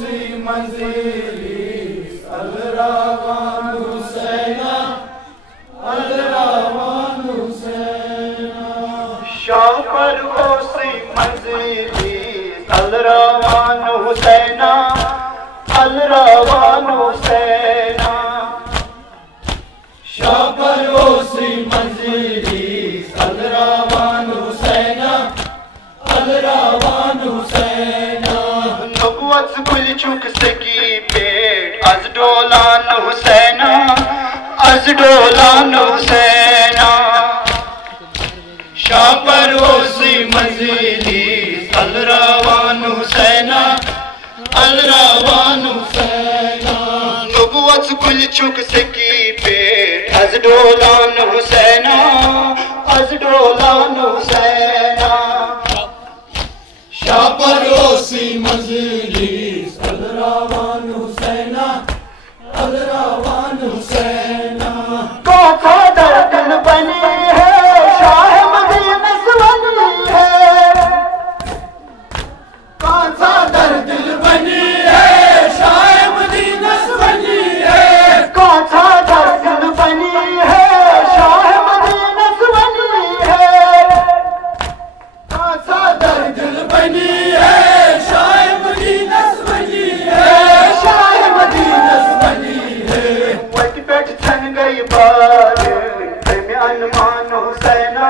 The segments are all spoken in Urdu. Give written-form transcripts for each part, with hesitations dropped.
مجلس الروان حسینا الروان حسینا شاہ پروسی مجلس الروان حسینا الروان حسینا شاہ پروسی مجلس الروان حسینا الروان حسینا نبوت گل چک سکی پیٹ از ڈولان حسینا از ڈولان حسینا شاہ پروسی مجلس الروان حسینا الروان حسینا نبوت گل چک سکی پیٹ از ڈولان حسینا از ڈولان حسینا شاہ پروسی مجلس الروان حسینا الروان حسینا کون سا دردن بنی ہے شاہ مدینس بنی ہے کون سا دردن بنی ہے شاہ مدینس بنی ہے کون سا دردن بنی ہے شاہ مدینس بنی ہے کون سا دردن بنی ہے شاہ مدینس بنی ہے شاہ مدینس بنی ہے وقت پیٹ چھن گئی بار تیمی انمان حسینا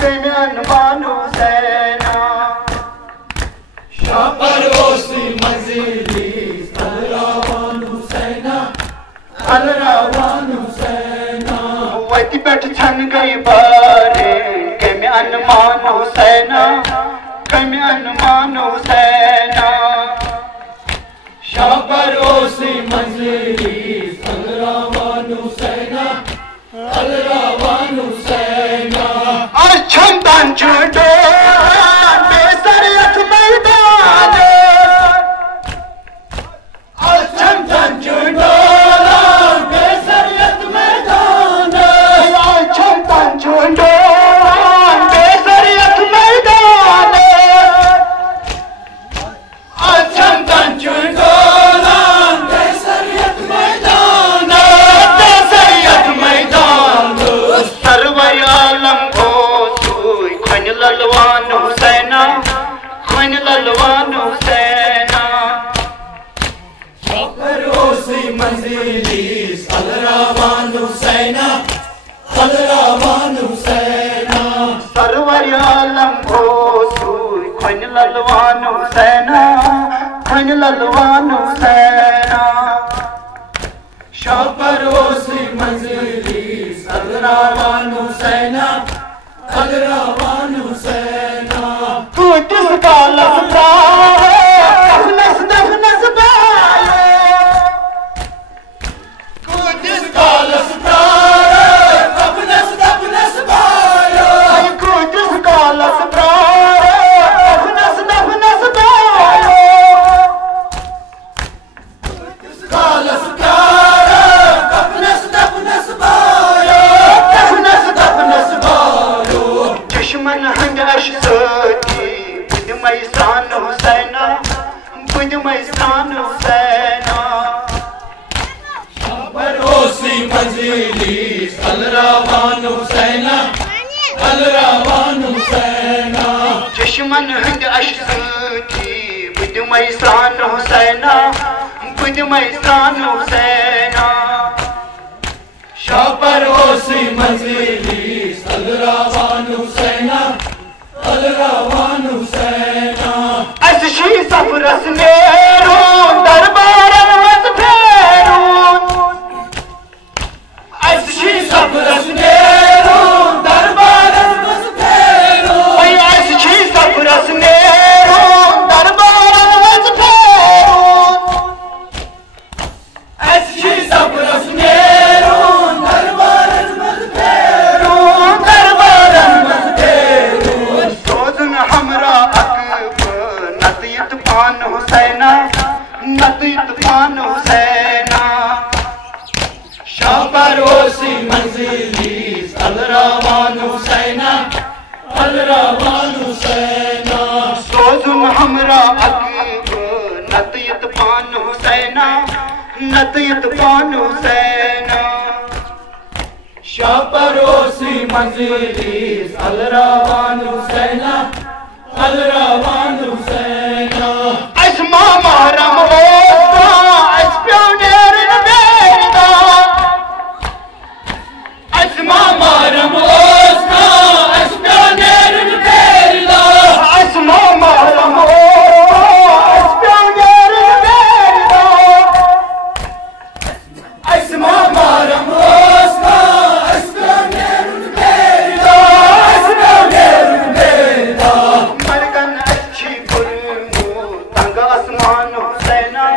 تیمی انمان حسینا شاہ پروسی مجلس الروان حسینا الروان حسینا وقت پیٹ چھن گئی بار تیمی انمان حسینا کمی انمان حسینا شاہ پروسی مجلس الروان حسینا الروان حسینا ارچھن تن چوڑان بے سریت میدان ارچھن تن چوڑان بے سریت میدان ارچھن تن چوڑان بے سریت میدان ارچھن تن چوڑان بے سریت میدان بے سریت میدان سرور عالم کو سوئی کھن للوان حسینا کھن للوان حسینا شاہ پروسی مجلس الروان حسینا الروان حسینا سرور عالم کو سوئی کھن للوان حسینا کھن للوان حسینا شاہ پروسی مجلس الروان حسینا الروان حسینا تو جس کا لفظہ ہے دفنس دفنس بائے تو جس کا لفظہ ہے دفنس دفنس بائے تو جس کا لفظہ ہے دفنس دفنس بائے جس کا لفظہ ہے دفنس دفنس بائے دفنس دفنس بائے دشمن ہنگ اش ستی بد میسان حسینا بد میسان حسینا شاہ پروسی مجلس الروان حسینا الروان حسینا دشمن ہنگ اش ستی بد میسان حسینا بد میسان حسینا شاہ پروسی مجلس الروان حسینا الروان حسینا اس شی سفرس نیرون دربارن مز پھیرون اس شی سفرس نیرون دربارن مز پھیرون اس شی سفرس نیرون دربارن مز پھیرون اس شی سفرس نیرون دربارن مز پھیرون دربارن مز پھیرون سوزن ہمرا اکب نتیت پان حسینا نتیت پان حسینا شاہ پروسی مجلس الروان حسینا الروان حسینا سوزن ہمرا اکب نتیت نتیت پان حسینہ نتیت پان حسینہ شاہ پروسی منزلی الروان حسینہ الروان حسینہ اس ماما رم اوستا اس پیونیر نبیردہ اس ماما رم اوستا اس پیونیر نبیردہ اس ماما رم اوستا اس پیونیر نبیردہ اس ماما رم اوستا اس پیونیر نبیردہ اس پیونیر نبیردہ مرگن اچھی برمو تنگ آسمان حسینہ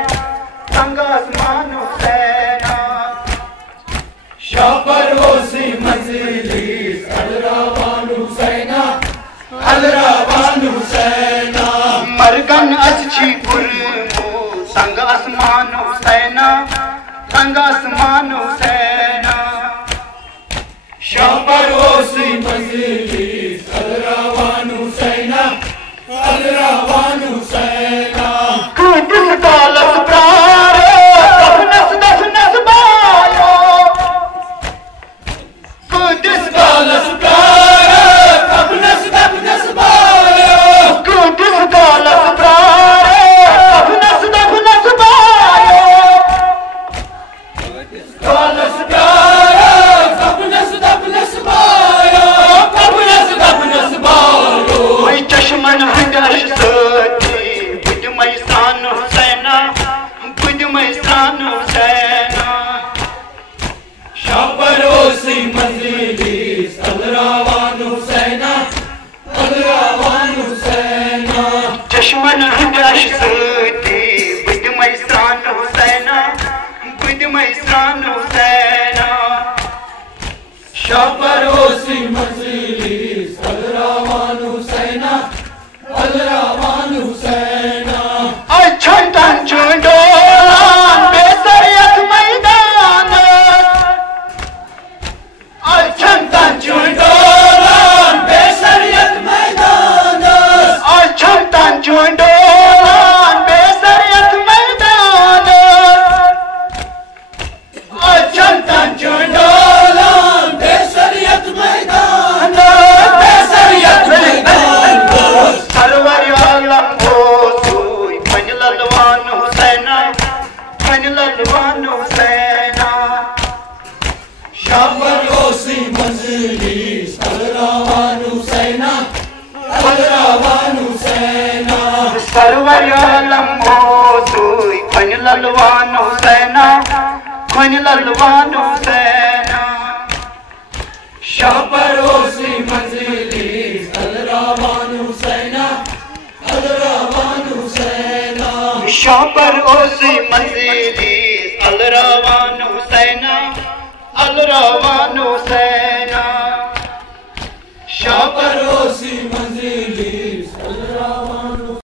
تنگ آسمان حسینہ شاہ پروسی منزلی الروان حسینہ الروان حسینہ مرگن اچھی برمو تنگ آسمان حسینہ تنگ آسمان حسینہ شاہ پروسی منزلی الروان حسینہ الروان حسینہ کس دولت پرارے دفنس دفنس بایو کس دولت پرارے دفنس دفنس بایو کس دولت پرارے دفنس دفنس بایو دولت پرارے دفنس دفنس بایو دفنس دفنس بایو وی چشمن ہنگش ستی بد میسان حسینہ بد میسان حسینہ شاہ پروسی منزلی الروان حسینہ الروان حسینہ چشمن ہنگش ستی بد میسان حسینہ بد میسان حسینہ شاہ پروسی منزلی الروان حسینہ الروان حسینہ اچھنٹن چونڈولان بے سریت میدان اچھنٹن چونڈولان بے سریت میدان اچھنٹن چونڈولان بے سریت میدان اچھنٹن چونڈولان بے سریت میدان بے سریت میدان سرور عالم ہوسوئی پن للوان حسینہ پن للوان حسینہ شاہ پروسی منزلی الروان حسینہ الروان حسینہ سرور عالم ہوسوئی پن للوان حسینہ پن للوان حسینہ شاہ پروسی منزلی الروان حسینہ الروان حسینہ شاہ پروسی منزلی الروان حسینہ الروان